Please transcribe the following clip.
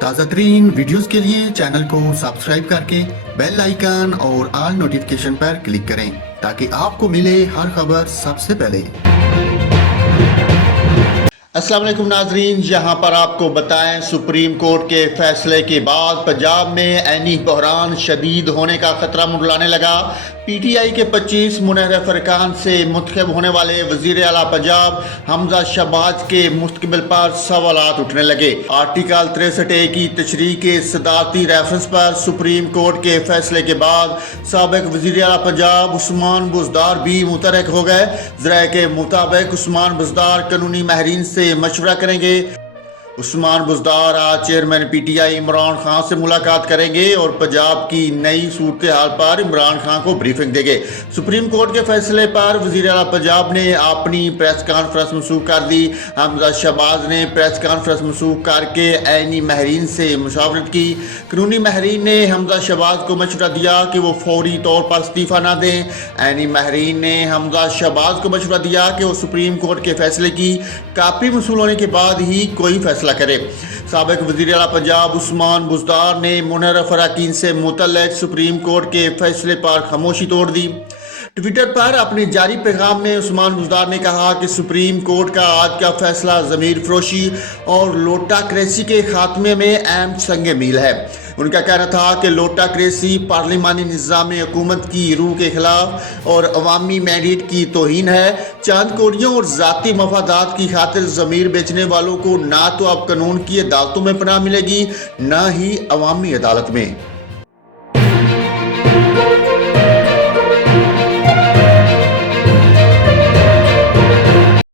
تازہ ترین ویڈیوز کے لیے چینل کو سبسکرائب کر کے بیل آئیکن اور آل نوٹیفیکیشن پر کلک کریں تاکہ آپ کو ملے ہر خبر سب سے پہلے۔ السلام علیکم ناظرین، یہاں پر آپ کو بتائیں سپریم کورٹ کے فیصلے کے بعد پنجاب میں عینی بحران شدید ہونے کا خطرہ منڈلانے لگا۔ پی ٹی آئی کے 25 منحرف ارکان سے منتخب ہونے والے وزیر اعلیٰ پنجاب حمزہ شہباز کے مستقبل پر سوالات اٹھنے لگے۔ آرٹیکل 63A کی تشریح کے صدارتی ریفرنس پر سپریم کورٹ کے فیصلے کے بعد سابق وزیر اعلیٰ پنجاب عثمان بزدار بھی متحرک ہو گئے۔ ذرائع کے مطابق عثمان بزدار قانونی ماہرین سے مشورہ کریں گے۔ عثمان بزدار آج chairman P T I Imran Khan سے ملاقات کریں گے اور پنجاب کی نئی صورتحال پر عمران خان کو بریفنگ دیں گے۔ سپریم کورٹ کے فیصلے پر وزیر اعلیٰ پنجاب نے اپنی پریس کانفرنس منسوخ کر دی۔ حمزہ شہباز نے پریس کانفرنس منسوخ کر کے عینی ماہرین سے مشاورت کی۔ قانونی ماہرین نے حمزہ شہباز کو مشورہ دیا کہ وہ فوری طور پر استعفیٰ نہ دیں۔ عینی ماہرین نے حمزہ شہباز کو مشورہ دیا کہ وہ سپریم کورٹ کے فیصلے کی کاپی موصول ہونے کے بعد ہی کوئی فیصلہ کرے۔ سابق وزیر اعلیٰ پنجاب عثمان بزدار نے منحرف اراکین سے متعلق سپریم کورٹ کے فیصلے پر خاموشی توڑ دی۔ ٹویٹر پر اپنے جاری پیغام میں عثمان بزدار نے کہا کہ سپریم کورٹ کا آج کا فیصلہ ضمیر فروشی اور لوٹاکریسی کے خاتمے میں اہم سنگ میل ہے۔ ان کا کہنا تھا کہ لوٹاکریسی پارلیمانی نظام حکومت کی روح کے خلاف اور عوامی مینڈیٹ کی توہین ہے۔ چاند کوڑیوں اور ذاتی مفادات کی خاطر ضمیر بیچنے والوں کو نہ تو اب قانون کی عدالتوں میں پناہ ملے گی، نہ ہی عوامی عدالت میں۔